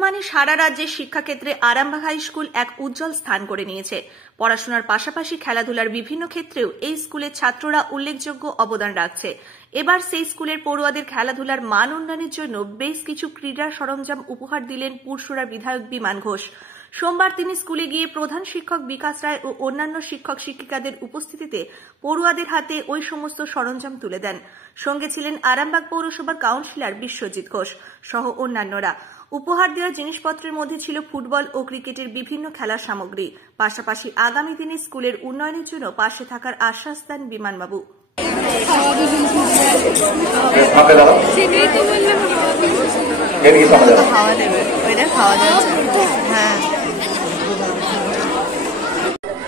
বর্তমানে সারা রাজ্যের শিক্ষাক্ষেত্রে আরামবাগ হাই স্কুল এক উজ্জ্বল স্থান করে নিয়েছে। পড়াশোনার পাশাপাশি খেলাধুলার বিভিন্ন ক্ষেত্রেও এই স্কুলের ছাত্ররা উল্লেখযোগ্য অবদান রাখছে। এবার সেই স্কুলের পড়ুয়াদের খেলাধুলার মান উন্নয়নের জন্য বেশ কিছু ক্রীড়া সরঞ্জাম উপহার দিলেন পুরসুরার বিধায়ক বিমান ঘোষ। সোমবার তিনি স্কুলে গিয়ে প্রধান শিক্ষক বিকাশ রায় ও অন্যান্য শিক্ষক শিক্ষিকাদের উপস্থিতিতে পড়ুয়াদের হাতে ওই সমস্ত সরঞ্জাম তুলে দেন। সঙ্গে ছিলেন আরামবাগ পৌরসভার কাউন্সিলর বিশ্বজিৎ ঘোষ সহ অন্যান্যরা। উপহার দেওয়া জিনিসপত্রের মধ্যে ছিল ফুটবল ও ক্রিকেটের বিভিন্ন খেলার সামগ্রী। পাশাপাশি আগামী দিনে স্কুলের উন্নয়নের জন্য পাশে থাকার আশ্বাস দেন বিমানবাবু।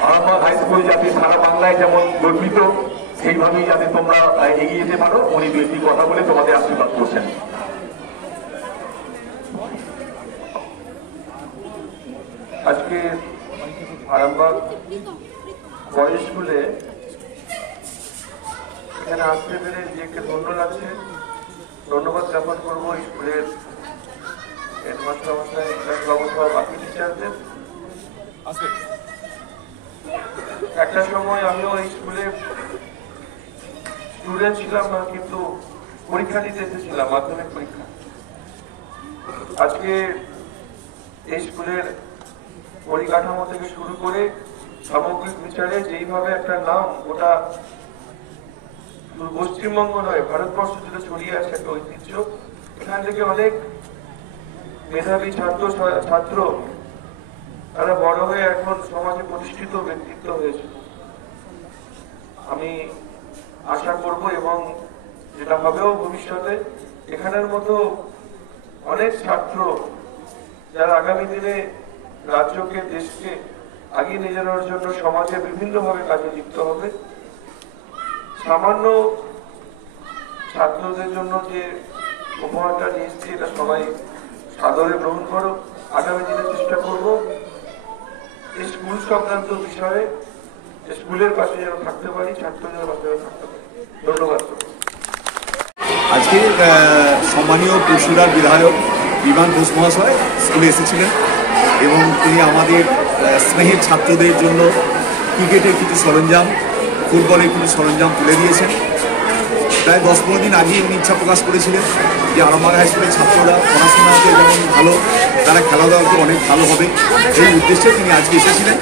আরামবাগ হাই স্কুল যাতে সারা বাংলায় যেমন গর্বিত, সেইভাবেই যাতে তোমরা এগিয়ে যেতে পারো, উনি দু একটি কথা বলে তোমাদের আশীর্বাদ করছেন। আজকে আরামবাগ বয়েজ স্কুলে এখানে আসতে পেরে নিজেকে ধন্য লাগছে। ধন্যবাদ জ্ঞাপন করবো স্কুলের হেডমাস্টার মশাই, বাবু সহ বাকি টিচারদের। একটা সময় আমিও এই স্কুলে স্টুডেন্ট ছিলাম না, কিন্তু পরীক্ষা দিতে এসেছিলাম, মাধ্যমিক পরীক্ষা। আজকে এই স্কুলের পরিকাঠামো থেকে শুরু করে সামগ্রিক বিচারে যেইভাবে একটা নাম ওটা পশ্চিমবঙ্গ নয় ভারতবর্ষ জুড়ে ছড়িয়ে আছে একটা ঐতিহ্য। এখান থেকে অনেক মেধাবী ছাত্র তারা বড় হয়ে এখন সমাজে প্রতিষ্ঠিত ব্যক্তিত্ব হয়েছে। আমি আশা করব এবং যেটা হবেও ভবিষ্যতে, এখানের মতো অনেক ছাত্র যারা আগামী দিনে রাজ্যকে দেশকে এগিয়ে নিয়ে যাওয়ার জন্য সমাজে বিভিন্নভাবে কাজে যুক্ত হবে। সামান্য ছাত্রদের জন্য যে উপহারটা নিয়ে এসেছি এটা সবাই সাদরে গ্রহণ করো। আগামী দিনে চেষ্টা করব এই স্কুল সংক্রান্ত বিষয়ে স্কুলের পাশে যেন থাকতে পারি, ছাত্রদের পাশে যেন থাকতে পারি। ধন্যবাদ। আজকে সম্মানীয় পুরসুরার বিধায়ক বিমান ঘোষ মহাশয় স্কুলে এসেছিলেন এবং তিনি আমাদের স্নেহের ছাত্রদের জন্য ক্রিকেটের কিছু সরঞ্জাম, ফুটবলের কিছু সরঞ্জাম তুলে দিয়েছেন। প্রায় 10-15 দিন আগে উনি ইচ্ছা প্রকাশ করেছিলেন যে আরামবাগ হাই স্কুলের ছাত্ররা পড়াশোনাতে যেমন ভালো, তারা খেলাধুলাতে অনেক ভালো হবে, এই উদ্দেশ্যে তিনি আজকে এসেছিলেন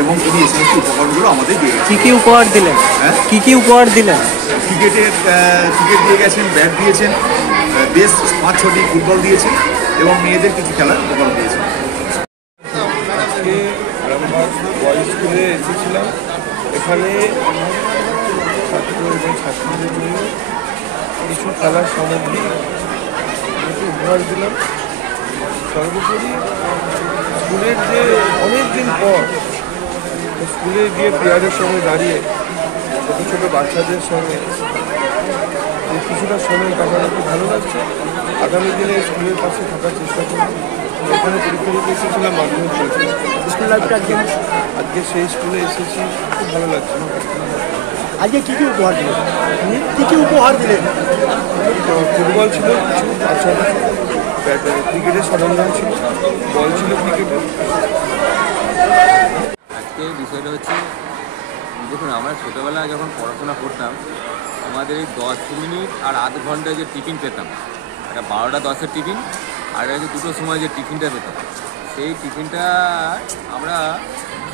এবং তিনি এই সমস্ত উপকরণগুলো আমাদের দিয়ে গেছেন। কী উপহার দিলেন? হ্যাঁ, কী উপহার দিলেন? ক্রিকেট দিয়ে গেছেন, ব্যাট দিয়েছেন, বেশ 5-6টি ফুটবল দিয়েছেন এবং মেয়েদের কিছু খেলার উপকরণ দিয়েছেন। আজকে আরামবাগ বয়েজ স্কুলে এসেছিলাম। এখানে ছাত্র এবং ছাত্রীদের জন্য কিছু খেলার সামগ্রী কিছু উপহার দিলাম। সর্বোপরি স্কুলের যে অনেক দিন পর স্কুলে গিয়ে প্রেয়ারের সঙ্গে দাঁড়িয়ে ছোটো ছোটো বাচ্চাদের সঙ্গে কিছুটা সময় কাটানো খুব ভালো লাগছে। আগামী দিনে স্কুলের পাশে থাকার চেষ্টা করব। এখানে পরীক্ষা দিতে এসেছিলাম, মাধ্যমিক পরীক্ষা। স্কুল লাইফটা আজকে সেই স্কুলে এসেছি, খুব ভালো লাগছে। আজকে কী উপহার দিলেন? কী উপহার দিলেন? ফুটবল ছিল কিছু, আচ্ছা ক্রিকেটের সরঞ্জাম ছিল, বল ছিল ক্রিকেটের। আজকে বিষয়টা হচ্ছে, দেখুন আমরা ছোটোবেলায় যখন পড়াশোনা করতাম আমাদের এই 10 মিনিট আর আধ ঘন্টায় যে টিফিন পেতাম, একটা 12টা 10-এর টিফিন আর একটা 2টোর সময় যে টিফিনটা পেতাম, সেই টিফিনটা আমরা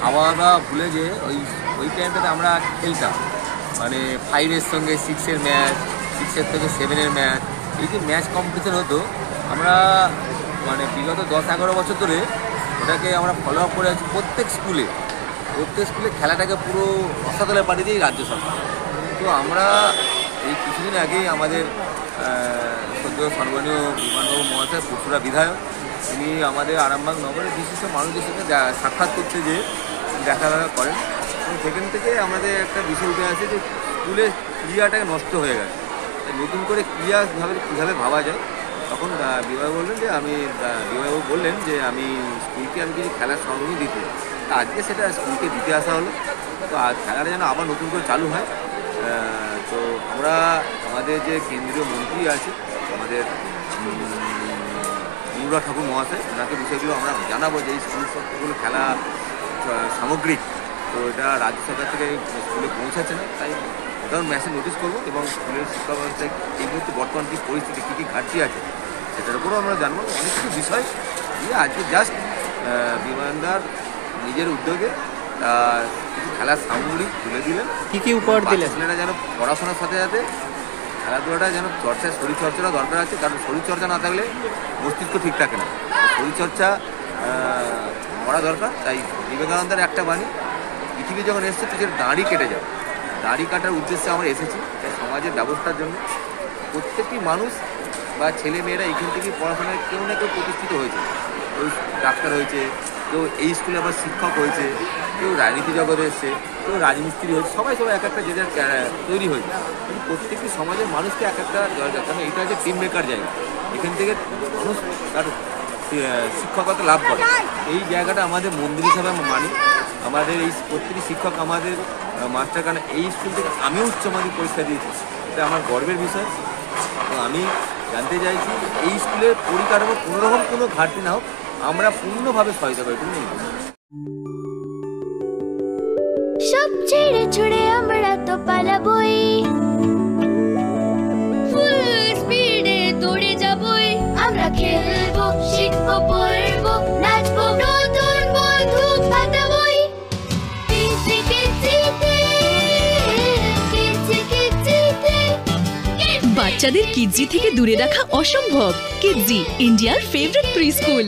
খাওয়া দাওয়া ভুলে যে ওই টাইমটাতে আমরা খেলতাম। মানে 5-এর সঙ্গে 6-এর ম্যাচ, 6-এর থেকে 7-এর ম্যাচ, এই যে ম্যাচ কম্পিটিশন হতো, আমরা মানে বিগত 10-11 বছর ধরে ওটাকে আমরা ফলো আপ করে আছি। প্রত্যেক স্কুলে খেলাটাকে পুরো রসাতলে পাঠিয়ে দিই রাজ্য সরকার। তো আমরা এই কিছুদিন আগেই আমাদের সদ্য সম্মানীয় বিমানবাবু মহাশয় পুরসুরা বিধায়ক, তিনি আমাদের আরামবাগ নগরের বিশিষ্ট মানুষদের সঙ্গে সাক্ষাৎ করতে যে দেখা করেন। সেখান থেকে আমাদের একটা বিষয় উঠে আসে যে স্কুলের ক্রিয়াটাকে নষ্ট হয়ে গেছে, নতুন করে কীভাবে ভাবা যায়। তখন বিভাগ বললেন যে আমি স্কুলকে কিছু খেলার সামগ্রী দিতে, তা আজকে সেটা স্কুলকে দিতে আসা হলো। তো খেলাটা যেন আবার নতুন করে চালু হয়। তো আমাদের যে কেন্দ্রীয় মন্ত্রী আছে, আমাদের বড়ুয়া ঠাকুর মহাশয়, ওনাকে বিষয়গুলো আমরা জানাবো যে এই স্কুল সবগুলো খেলা সামগ্রিক তো এটা রাজ্য সরকার থেকে স্কুলে পৌঁছাচ্ছে না, তাই ওটাও মেসেজ নোটিশ করবো এবং স্কুলের শিক্ষা ব্যবস্থায় এই মুহূর্তে বর্তমান কী পরিস্থিতি, কী কী ঘাটতি আছে সেটার উপরেও আমরা জানবো। অনেক কিছু বিষয় দিয়ে আজকে জাস্ট বিমানদার নিজের উদ্যোগে কিছু খেলার সামগ্রী তুলে দিলেন। কি কি উপহার দিলেন? ছেলেরা যেন পড়াশোনার সাথে সাথে খেলাধুলাটা যেন শরীরচর্চাটা দরকার আছে, কারণ শরীরচর্চা না থাকলে মস্তিষ্ক ঠিক থাকে না, শরীরচর্চা করা দরকার। তাই বিবেকানন্দের একটা বাণী, পৃথিবী যখন এসছে তুই দাড়ি কেটে যাও, দাড়ি কাটার উদ্দেশ্যে আমরা এসেছি সমাজের ব্যবস্থার জন্য। প্রত্যেকটি মানুষ বা ছেলে মেয়েরা এখান থেকে পড়াশোনায় কেউ না কেউ প্রতিষ্ঠিত হয়েছে, কেউ ডাক্তার হয়েছে, কেউ এই স্কুলে আবার শিক্ষক হয়েছে, কেউ রাজনীতি জগতে এসছে, কেউ রাজমিস্ত্রি হয়েছে, সবাই এক একটা যে যার তৈরি হয়েছে। কিন্তু প্রত্যেকটি সমাজের মানুষকে এক একটা জায়গা, কারণ এটা হচ্ছে টিম মেকার জায়গা, এখান থেকে মানুষ তার শিক্ষকতা লাভ করে। এই জায়গাটা আমাদের মন্দির হিসাবে আমরা মানি। আমাদের এই প্রত্যেকটি শিক্ষক আমাদের মাস্টার, কারণ এই স্কুল থেকে আমিও উচ্চ মাধ্যমিক পরীক্ষা দিয়েছি, এটা আমার গর্বের বিষয়। তো আমি জানতে চাইছি এই স্কুলের পরিকাঠামো কোনোরকম কোনো ঘাটতি না হোক, আমরা পূর্ণভাবে সহায়তা করি। সব ছেড়ে ছুড়ে আমরা তো পালাবই, ফুল স্পিডে দৌড়ে যাবই, আমরা খেলবো, শিখবো, পড়বো, নাচবো, নতুন বন্ধু পাতাবই। বাচ্চাদের কিডজি থেকে দূরে রাখা অসম্ভব। কিডজি, ইন্ডিয়ার ফেভারিট প্রি স্কুল।